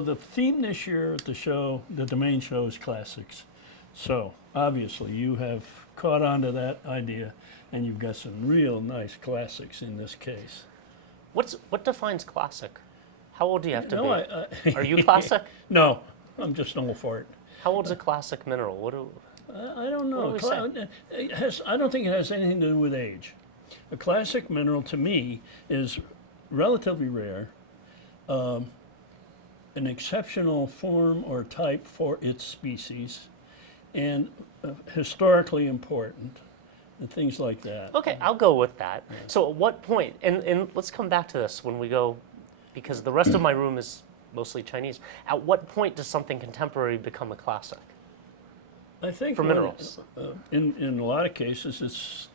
Well, the theme this year at the show, the main show, is classics. So obviously you have caught on to that idea, and you've got some real nice classics in this case. What defines classic? How old do you have to No, be? Are you classic? No, I'm just old for it. How old is a classic mineral? I don't know. What do we say? I don't think it has anything to do with age. A classic mineral to me is relatively rare, an exceptional form or type for its species, and historically important, and things like that. Okay, I'll go with that. Yeah. So at what point, and let's come back to this when we go, because the rest of my room is mostly Chinese. At what point does something contemporary become a classic? I think for minerals, in a lot of cases, it's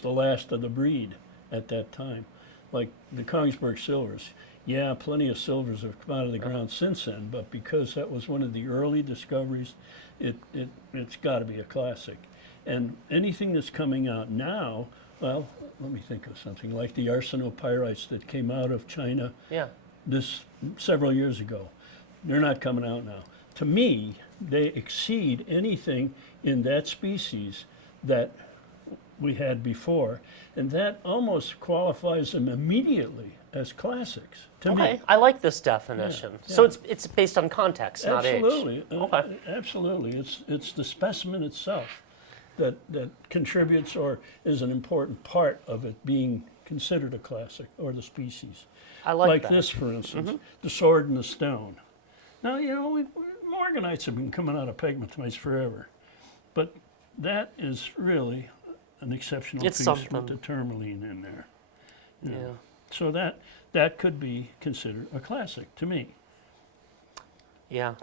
the last of the breed at that time, like the Kongsberg silvers. Yeah, plenty of silvers have come out of the ground since then, but because that was one of the early discoveries, it's got to be a classic. And anything that's coming out now, well, let me think of something like the Arsenopyrites that came out of China this several years ago. They're not coming out now. To me, they exceed anything in that species that we had before, and that almost qualifies them immediately as classics to me. I like this definition. Yeah. So it's based on context, not age. Absolutely. Okay. Absolutely. It's the specimen itself that contributes or is an important part of it being considered a classic, or the species. I like that. This, for instance, the sword and the stone. Now, Morganites have been coming out of pegmatites forever, but that is really an exceptional piece with the tourmaline in there. Yeah. So that could be considered a classic to me. Yeah,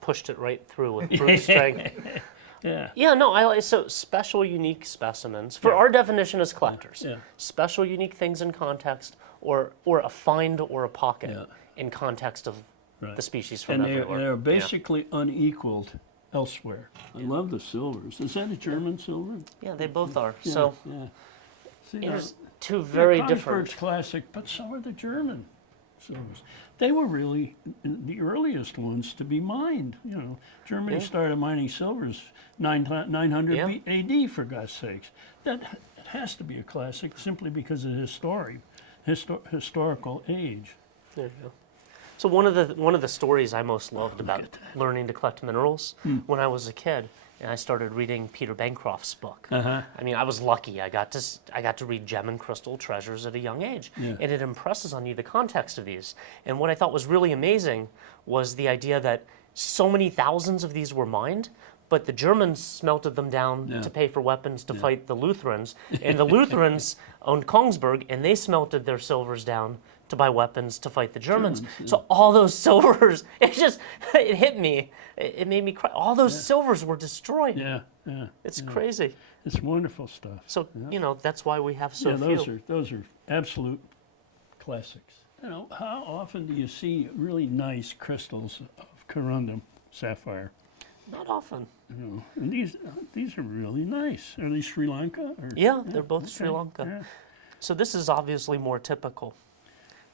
pushed it right through with brute strength. Yeah. Yeah, no, so special, unique specimens. For our definition as collectors, special, unique things in context, or a find or a pocket in context of the species from everywhere. And they're basically unequaled elsewhere. I love the silvers. Is that a German silver? Yeah, they both are. Yeah, so See, there's two very different. Kongsberg's classic, but so are the German silvers. They were really the earliest ones to be mined. Germany started mining silvers 900 AD, for God's sakes. That has to be a classic simply because of historical age. There you go. So one of the stories I most loved about learning to collect minerals when I was a kid, and I started reading Peter Bancroft's book. I mean, I was lucky. I got to read Gem and Crystal Treasures at a young age, and it impresses on you the context of these. And what I thought was really amazing was the idea that so many thousands of these were mined, but the Germans smelted them down to pay for weapons to fight the Lutherans, and the Lutherans owned Kongsberg, and they smelted their silvers down to buy weapons to fight the Germans. So all those silvers, it hit me. It made me cry. All those silvers were destroyed. Yeah. It's crazy. It's wonderful stuff. So, that's why we have so few. Those are absolute classics. How often do you see really nice crystals of corundum, sapphire? Not often. And these are really nice. Are they Sri Lanka? Yeah, they're both Sri Lanka. Yeah. So this is obviously more typical.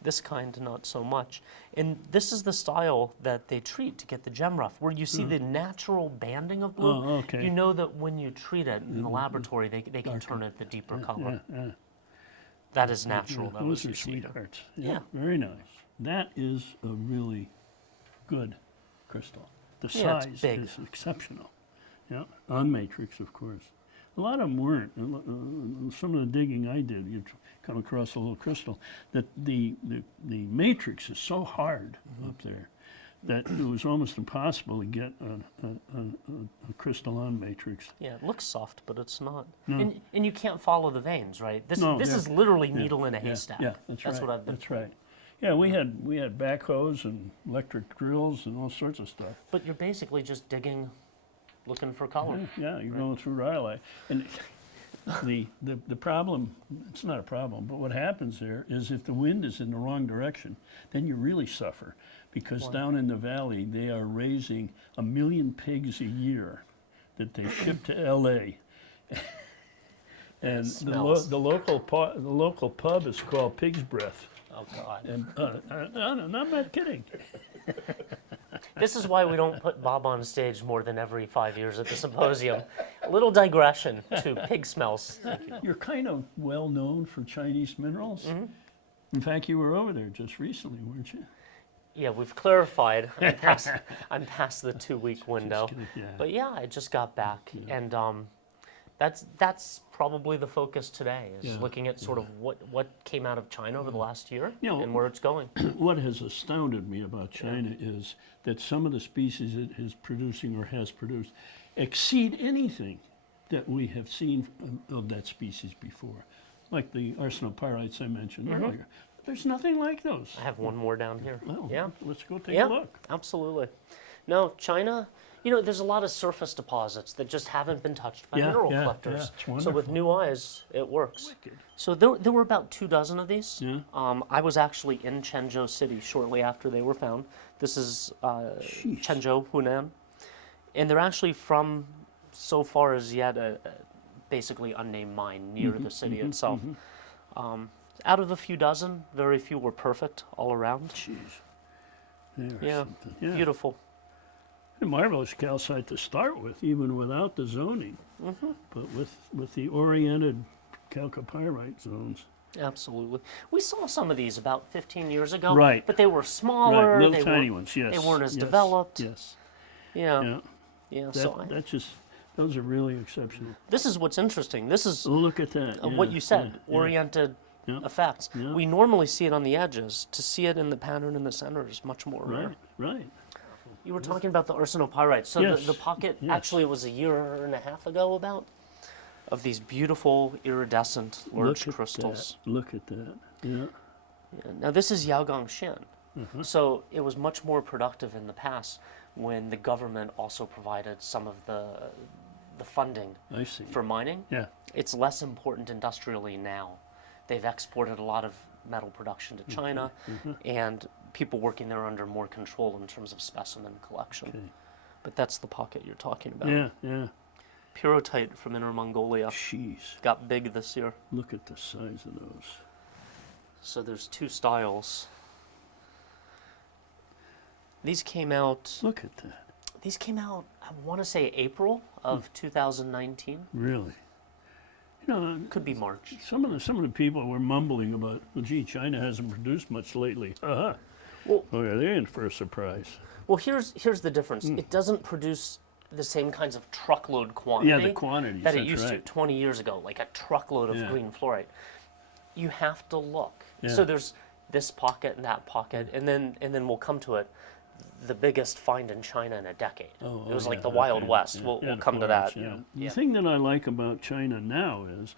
This kind, not so much. And this is the style that they treat to get the gem rough, where you see the natural banding of blue. Oh, okay. You know that when you treat it in the laboratory, they can turn it the deeper color. Yeah. That is natural. Those are sweethearts. Yeah, very nice. That is a really good crystal. The size is exceptional. Yeah, on matrix, of course. A lot of them weren't. Some of the digging I did, you'd come across a little crystal that the matrix is so hard up there that it was almost impossible to get a crystal on matrix. Yeah, it looks soft, but it's not. No. And you can't follow the veins, right? This is literally needle in a haystack. Yeah, that's right. What I've been. That's right. Yeah, we had backhoes and electric drills and all sorts of stuff. But you're basically just digging, looking for color. Yeah, you're going through rhyolite. And the problem, it's not a problem, but what happens there is if the wind is in the wrong direction, then you really suffer. Because down in the valley, they are raising 1 million pigs a year that they ship to L.A. And the local pub is called Pig's Breath. Oh, God. And I'm not kidding. This is why we don't put Bob on stage more than every 5 years at the symposium. A little digression to pig smells. You're kind of well known for Chinese minerals. Mm-hmm. In fact, you were over there just recently, weren't you? Yeah, we've clarified. I'm past the 2-week window. Yeah. But yeah, I just got back, and that's probably the focus today, is Yeah, looking at sort of what came out of China over the last year You know, and where it's going. What has astounded me about China is that some of the species it is producing or has produced exceed anything that we have seen of that species before. Like the Arsenopyrites I mentioned earlier. There's nothing like those. I have one more down here. Well, Yeah. let's go take Yeah, a look. absolutely. No, China, there's a lot of surface deposits that just haven't been touched by mineral collectors. it's So with wonderful. new eyes, it works. Wicked. So there were about 24 of these. Yeah. I was actually in Chenzhou City shortly after they were found. This is Sheesh. Chenzhou, Hunan. And they're actually from, so far as yet, a basically unnamed mine near the city itself. Out of a few dozen, very few were perfect all around. Jeez. There's Yeah, something. Yeah. beautiful. A marvelous calcite to start with, even without the zoning. But with the oriented chalcopyrite zones. Absolutely. We saw some of these about 15 years ago. Right. But they were smaller. Right, little they tiny were, ones, yes. They weren't as yes, developed. Yes. Yeah. Yeah. So That's just, those are really exceptional. this is what's interesting. This is Oh, look at that. what yeah, you said, yeah, yeah. oriented Yeah. effects. Yeah. We normally see it on the edges. To see it in the pattern in the center is much more rare. Right. You were talking about the Arsenopyrite. So Yes, the pocket yes. actually was a year and a half ago about of these beautiful iridescent large Look at crystals. that. Look at that. Yeah. Yeah. Now this is Yaogangxian. Mm-hmm. So it was much more productive in the past when the government also provided some of the funding I see. for mining. Yeah. It's less important industrially now. They've exported a lot of metal production to China, and people working there under more control in terms of specimen collection. Okay. But that's the pocket you're talking about. Yeah. Pyrrhotite from Inner Mongolia Jeez. got big this year. Look at the size of those. So there's two styles. These came out, Look at that. I want to say April of 2019. Really. Could be March. Some of the people were mumbling about, well, gee, China hasn't produced much lately. Well- Oh, yeah, they're in for a surprise. Well, here's the difference. It doesn't produce the same kinds of truckload quantity Yeah, the quantities, that it that's used to right. 20 years ago, like a truckload of Yeah. green fluorite. You have to look. Yeah. So there's this pocket and that pocket, and then we'll come to it. The biggest find in China in a decade. It was like the Wild West. We'll the come to that. forests, Yeah. The thing that I like about China now is,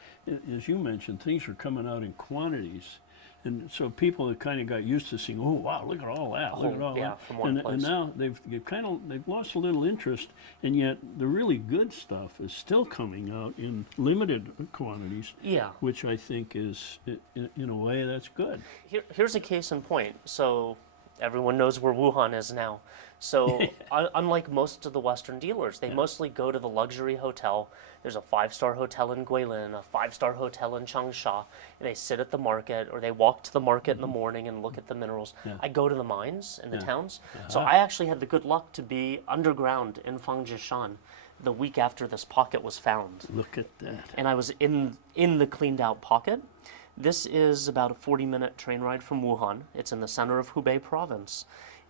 as you mentioned, things are coming out in quantities. And so people have kind of got used to seeing, oh, wow, look at all that, look at all yeah, that. from one And place. now they've lost a little interest, and yet the really good stuff is still coming out in limited quantities, Yeah. which I think is, in a way, that's good. Here's a case in point. So everyone knows where Wuhan is now. So unlike most of the Western dealers, they mostly go to the luxury hotel. There's a 5-star hotel in Guilin, a 5-star hotel in Changsha, and they sit at the market or they walk to the market in the morning and look at the minerals. I go to the mines in the towns. So I actually had the good luck to be underground in Fangjishan the week after this pocket was found. Look at that. And I was in the cleaned out pocket. This is about a 40-minute train ride from Wuhan. It's in the center of Hubei province.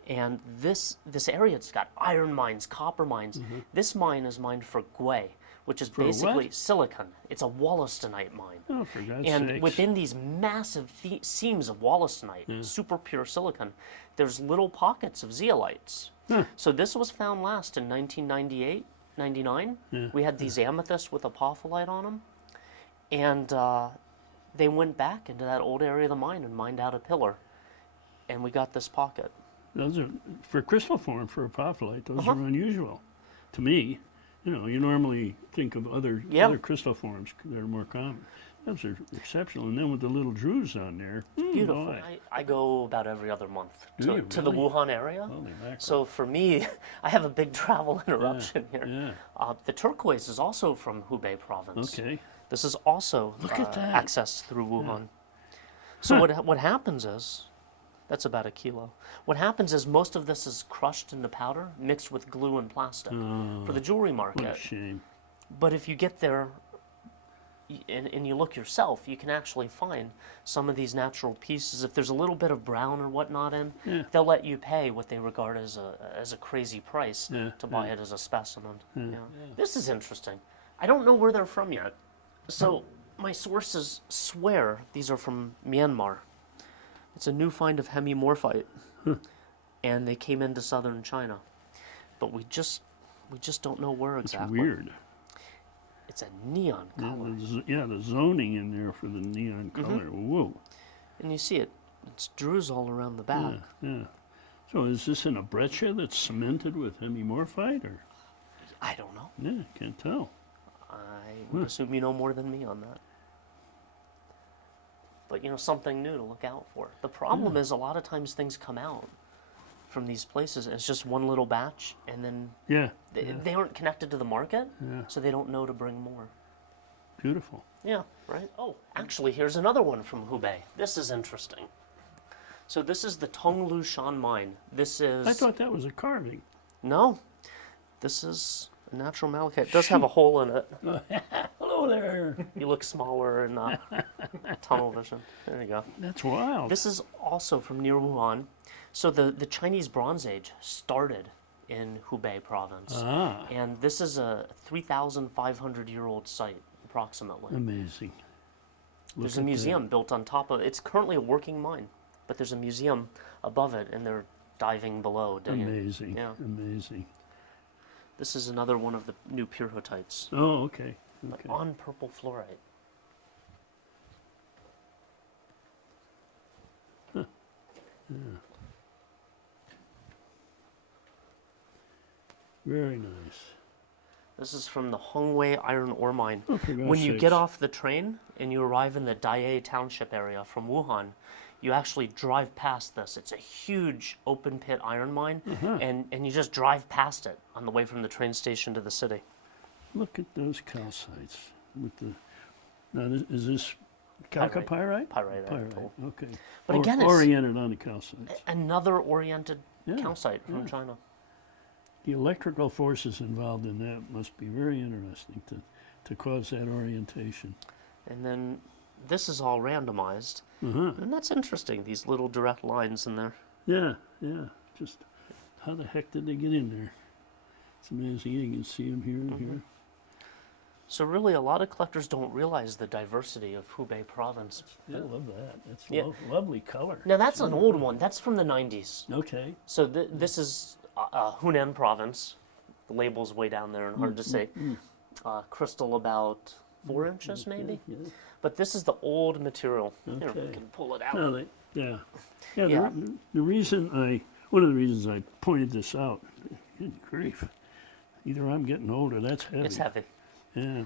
And this area, it's got iron mines, copper mines. This mine is mined for Gui, which is basically what? silicon. It's a wollastonite mine. Oh, for God's And sakes. within these massive seams of wollastonite, super pure silicon, there's little pockets of zeolites. So this was found last in 1998, 99. We had these amethysts with apophyllite on them. And they went back into that old area of the mine and mined out a pillar. And we got this pocket. Those are, for crystal form, for apophyllite, those are unusual. To me, you normally think of other crystal forms that are more common. Those are exceptional. And then with the little druze on there, Beautiful. boy. I go about every other month Do you to the really? Wuhan area. Holy mackerel. So for me, I have a big travel interruption here. Yeah. The turquoise is also from Hubei province. Okay. This is also Look at that. accessed through Wuhan. So what happens is, That's about a kilo. What happens is most of this is crushed into powder, mixed with glue and plastic for the jewelry What market. a shame. But if you get there and you look yourself, you can actually find some of these natural pieces. If there's a little bit of brown or whatnot in, they'll let you pay what they regard as a crazy price to buy it as a specimen. Yeah. This is interesting. I don't know where they're from yet. So my sources swear these are from Myanmar. It's a new find of hemimorphite, and they came into southern China, but we just don't know where exactly. It's weird. It's a neon color. Yeah, the zoning in there for the neon color. Whoa. And you see it. It's druze all around the bag. Yeah. So is this in a breccia that's cemented with hemimorphite, or? I don't know. Yeah, can't tell. I would assume you know more than me on that. But something new to look out for. The problem is a lot of times things come out from these places. It's just one little batch, and then they aren't connected to the market, so they don't know to bring more. Beautiful. Yeah, right? Oh, actually, here's another one from Hubei. This is interesting. So this is the Tonglu Shan mine. This is... I thought that was a carving. No, this is a natural malachite. It does have a hole in it. Hello there. You look smaller in tunnel vision. There you go. That's wild. This is also from near Wuhan. So the Chinese Bronze Age started in Hubei province. And this is a 3,500-year-old site, approximately. Amazing. There's a museum built on top of it. It's currently a working mine, but there's a museum above it, and they're diving below. Amazing. Yeah. Amazing. This is another one of the new pyrrhotites. Oh, okay. But on purple fluorite. Very nice. This is from the Hongwei iron ore mine. Oh, for God's When you sakes. get off the train and you arrive in the Daiye township area from Wuhan, you actually drive past this. It's a huge open pit iron mine, and you just drive past it on the way from the train station to the city. Look at those calcites. With the now, is this calcopyrite? Pyrite, I'm told. Okay. But again, it's oriented on the calcites. another oriented Yeah, calcite from China. The electrical forces involved in that must be very interesting to cause that orientation. And then this is all randomized. And that's interesting, these little direct lines in there. Yeah. Just how the heck did they get in there? It's amazing. You can see them here and here. So really, a lot of collectors don't realize the diversity of Hubei province. I love that. That's lovely color. Now that's an old one. That's from the 90s. Okay. So this is Hunan province. The label's way down there and hard to see. Crystal about 4 inches maybe. Yeah. But this is the old material. Here, we Okay. can pull it out. No, Yeah. The reason one of the reasons I pointed this out, good grief, either I'm getting older, that's heavy. It's heavy. Yeah.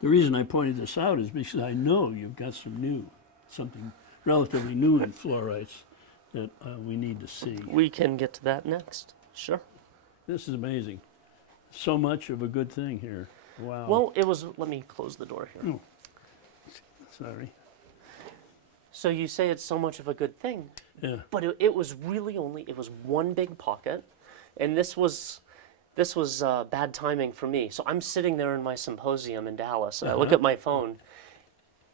The reason I pointed this out is because I know you've got something relatively new in fluorites that we need to see. We can get to that next. Sure. This is amazing. So much of a good thing here. Wow. Well, let me close the door here. Oh. Sorry. So you say it's so much of a good thing, Yeah. but it was really it was one big pocket, and this was bad timing for me. So I'm sitting there in my symposium in Dallas, and I look at my phone.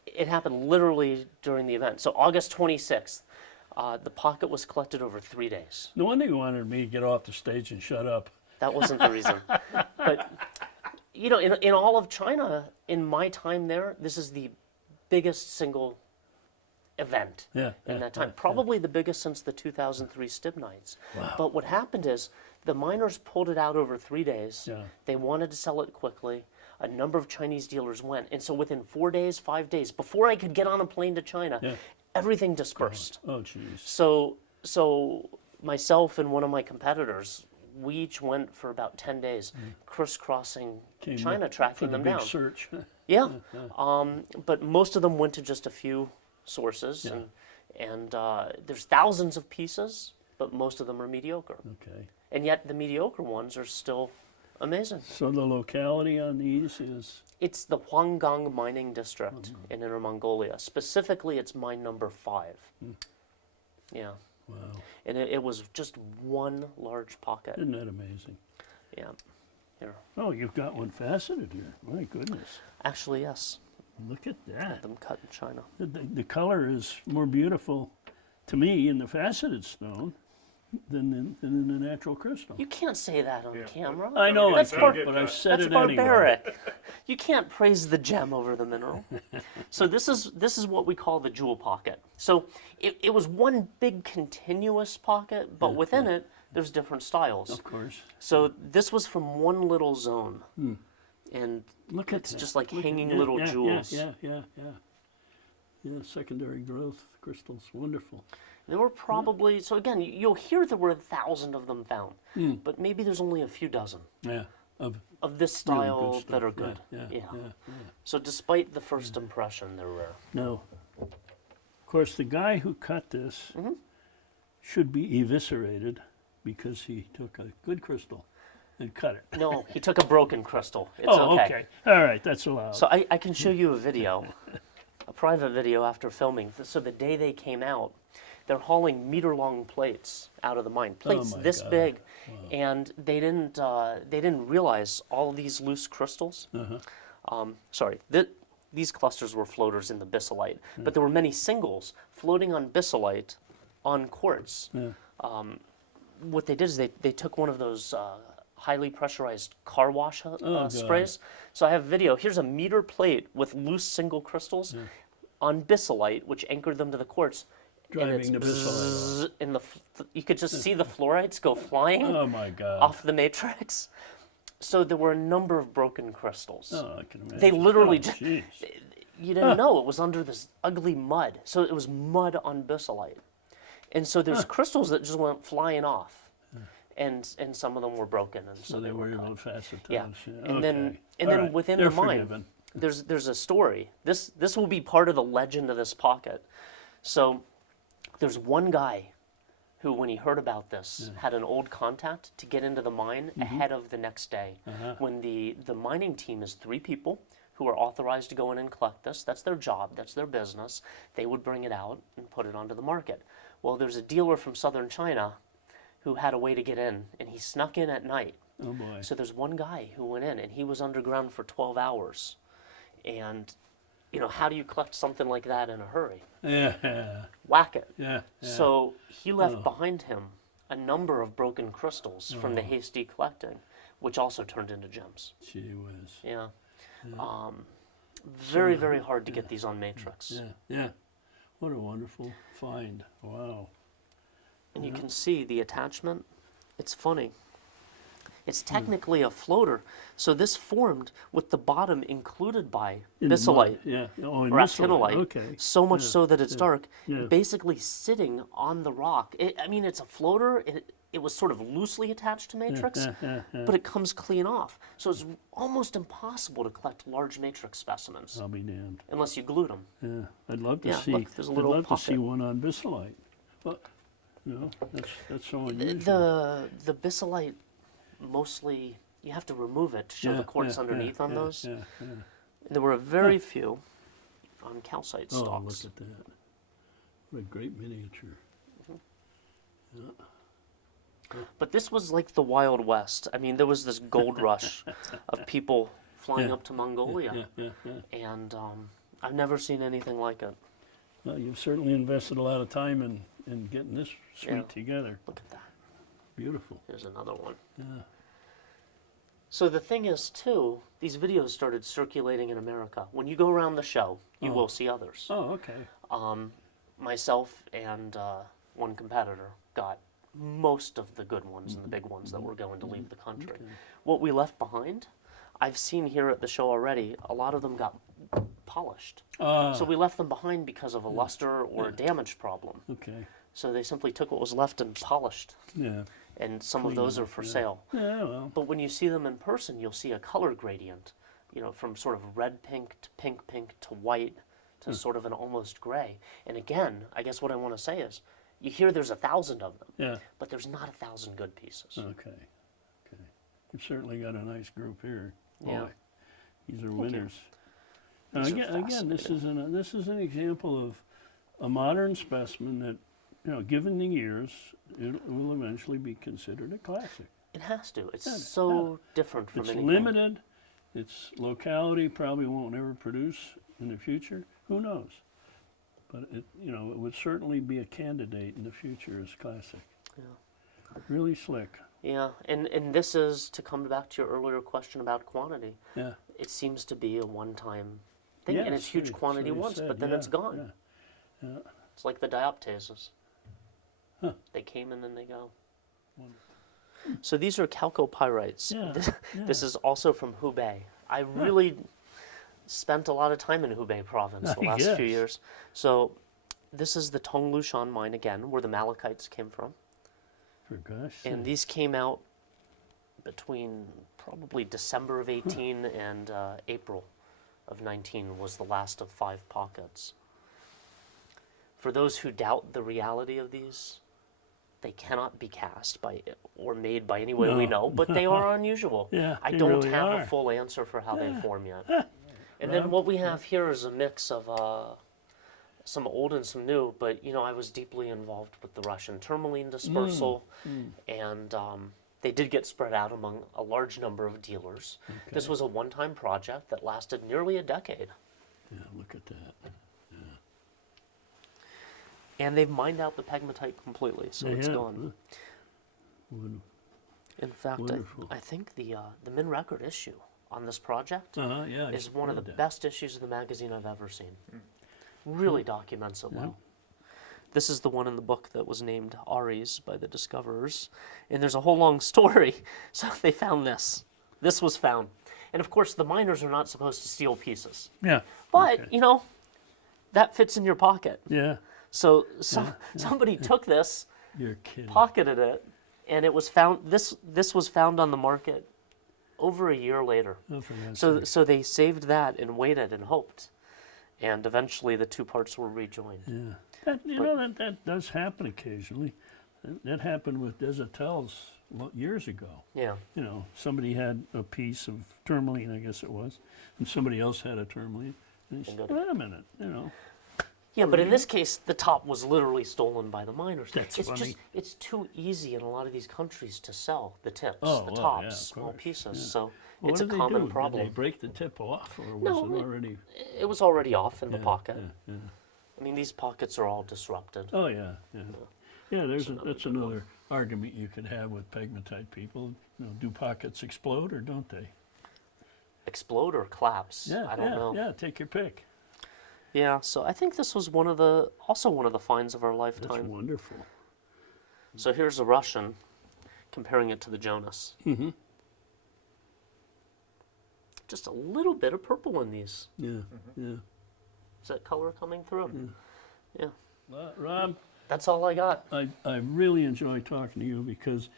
It happened literally during the event. So August 26th, the pocket was collected over 3 days. No wonder you wanted me to get off the stage and shut up. That wasn't the reason. But, in all of China, in my time there, this is the biggest single event in that time. Probably the biggest since the 2003 Stibnites. Wow. But what happened is the miners pulled it out over 3 days. Yeah. They wanted to sell it quickly. A number of Chinese dealers went. And so within 4 days, 5 days, before I could get on a plane to China, everything dispersed. Oh, jeez. So myself and one of my competitors, we each went for about 10 days crisscrossing China, tracking them down. Search. Yeah. But most of them went to just a few sources. And there's thousands of pieces, but most of them are mediocre. Okay. And yet the mediocre ones are still amazing. So the locality on these is? It's the Huanggang mining district in Inner Mongolia. Specifically, it's mine number 5. Yeah. Wow. And it was just one large pocket. Isn't that amazing? Yeah. Here. Oh, you've got one faceted here. My goodness. Actually, yes. Look at Had that. them cut in China. The color is more beautiful to me in the faceted stone than in the natural crystal. You can't say that on camera. I know That's I bar- can't, but I said That's it anyway. barbaric. You can't praise the gem over the mineral. So this is what we call the jewel pocket. So it was one big continuous pocket, but within it, there's different styles. Of course. So this was from one little zone. And Look at it's that. just like Look at- hanging yeah, little yeah, jewels. Yeah, secondary growth crystals. Wonderful. There were probably, so again, you'll hear there were 1,000 of them found, but maybe there's only a few dozen Yeah. of this Really style good that are stuff. good. Yeah. So despite the first impression, they're rare. Now, of course, the guy who cut this should be eviscerated because he took a good crystal and cut it. No, he took a broken crystal. It's Oh, okay. okay. All right, that's allowed. So I can show you a video, a private video after filming. So the day they came out, they're hauling meter-long plates out of the mine, plates my this God. big, and they didn't realize all these loose crystals. Sorry, these clusters were floaters in the bissolite, but there were many singles floating on bissolite on quartz. What they did is they took one of those highly pressurized car wash sprays. So I have video. Here's a meter plate with loose single crystals on bissolite, which anchored them to the quartz. Driving the bissolite bzzz, and you could just see the fluorides go flying Oh, my God. off the matrix. So there were a number of broken crystals. Oh, I can imagine. They literally Oh, just, jeez. you didn't know it was under this ugly mud. So it was mud on bissolite. And so there's crystals that just went flying off. And some of them were broken. And So they were were cut. able to facet Yeah. those. And then All right. within They're the mine, forgiven. there's a story. This will be part of the legend of this pocket. So there's one guy who, when he heard about this, had an old contact to get into the mine ahead of the next day. When the mining team is 3 people who are authorized to go in and collect this. That's their job. That's their business. They would bring it out and put it onto the market. Well, there's a dealer from southern China who had a way to get in, and he snuck in at night. Oh, boy. So there's one guy who went in, and he was underground for 12 hours. And, how do you collect something like that in a hurry? Yeah. Whack it. Yeah. So he left behind him a number of broken crystals from the hasty collecting, which also turned into gems. Gee whiz. Yeah. Very, very hard to get these on matrix. Yeah. What a wonderful find. Wow. And you can see the attachment. It's funny. It's technically a floater. So this formed with the bottom included by In the bissolite mud. Yeah. Oh, in or bissolite. actinolite. Okay. So much so that it's dark. Yeah. Basically sitting on the rock. It's a floater. It was sort of loosely attached to matrix, but it comes clean off. So it's almost impossible to collect large matrix specimens I'll be damned. unless you glued them. Yeah. I'd love to Yeah, see. look, there's a I'd little love to see pocket. one on bissolite. But that's so unusual. The bissolite, mostly, you have to remove it to show the quartz underneath on those. Yeah. And there were very few on calcite Oh, stalks. look at that. What a great miniature. But this was like the Wild West. I mean, there was this gold rush of people flying up to Mongolia. Yeah. And I've never seen anything like it. Well, you've certainly invested a lot of time in getting this suite Yeah. together. Look at that. Beautiful. There's another one. Yeah. So the thing is, too, these videos started circulating in America. When you go around the show, you will see others. Oh, okay. Myself and one competitor got most of the good ones and the big ones that were going to leave the country. What we left behind, I've seen here at the show already, a lot of them got polished. So we left them behind because of a luster or a damage problem. Okay. So they simply took what was left and polished. Yeah. And some of those are for sale. Yeah, well. But when you see them in person, you'll see a color gradient, from sort of red pink to pink pink to white to sort of an almost gray. And again, I guess what I want to say is, you hear there's 1,000 of them, Yeah. but there's not 1,000 good pieces. Okay. You've certainly got a nice group here. Yeah. Boy, these are winners. Now, These are again, this is an example of a modern specimen that given the years, it will eventually be considered a classic. It has to. It's Yeah, so different from It's anything. limited. Its locality probably won't ever produce in the future. Who knows? But it would certainly be a candidate in the future as classic. Yeah. Really slick. Yeah, and this is, to come back to your earlier question about quantity, Yeah. it seems to be a one-time thing, and it's huge quantity so you once, said, but then it's gone. Yeah. Yeah. It's like the dioptases. Huh. They came and then they go. Wonderful. So these are chalcopyrites. Yeah, This is also from Hubei. I really spent a lot of time in Hubei province the last few guess. years. So this is the Tonglushan mine again, where the malachites came from. For gosh And sake. these came out between probably December of 18 and April of 19 was the last of 5 pockets. For those who doubt the reality of these, they cannot be cast by or made by any way we know, but they are unusual. Yeah, I they don't really have are. a full answer for how they form yet. And then what we have here is a mix of some old and some new, but I was deeply involved with the Russian tourmaline dispersal, and they did get spread out among a large number of dealers. This was a one-time project that lasted nearly a decade. Yeah, look at that. And they've mined out the pegmatite completely, so it's gone. In fact, Wonderful. I think the Min Record issue on this project Yeah, is one of the best issues of the magazine I've ever seen. Really documents it well. This is the one in the book that was named Aries by the discoverers. And there's a whole long story. So they found this. This was found. And of course, the miners are not supposed to steal pieces. Yeah. But, Okay. that fits in your pocket. Yeah. So somebody took this, You're kidding. pocketed it, and it was found. This was found on the market over a year later. Oh, for God's So sake. so they saved that and waited and hoped, and eventually the two parts were rejoined. Yeah. That does happen occasionally. That happened with Desautel's years ago. Yeah. Somebody had a piece of tourmaline, I guess it was, and somebody else had a tourmaline. And he said, Bingo. wait a minute, Yeah, but in this case, the top was literally stolen by the miners. That's it's funny. it's too easy in a lot of these countries to sell the tips, Oh, the well, tops, yeah, of small course, pieces. yeah. So What it's a did they common do? problem. Did they break the tip off, or was No, it already? It was already off in the Yeah, pocket. yeah. I mean, these pockets are all disrupted. Oh yeah. That's another argument you could have with pegmatite people. Do pockets explode or don't they? Explode or collapse? Yeah, I don't know. Yeah, take your pick. Yeah, so I think this was also one of the finds of our That's lifetime. wonderful. So here's a Russian, comparing it to the Jonas. Mm-hmm. Just a little bit of purple in these. Yeah, yeah. Is that color coming through? Yeah. Rob, That's all I got. I really enjoy talking to you because,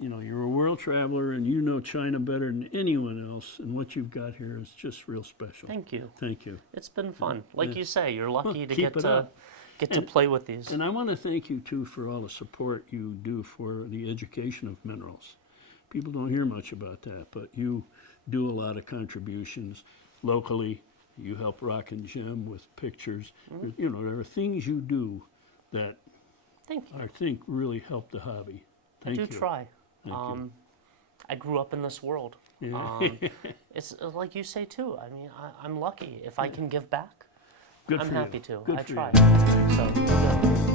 you're a world traveler and you know China better than anyone else, and what you've got here is just real special. Thank you. Thank you. It's been fun. Like you say, you're lucky to keep get it to up. get to play with these. And I want to thank you, too, for all the support you do for the education of minerals. People don't hear much about that, but you do a lot of contributions locally. You help Rock and Gem with pictures. There are things you do that Thank you. I think really help the hobby. Thank I you. do try. Thank you. I grew up in this world. Yeah. It's like you say too. I mean, I'm lucky. If I can give back, Good I'm for you. happy to. Good I for try. you. So, good.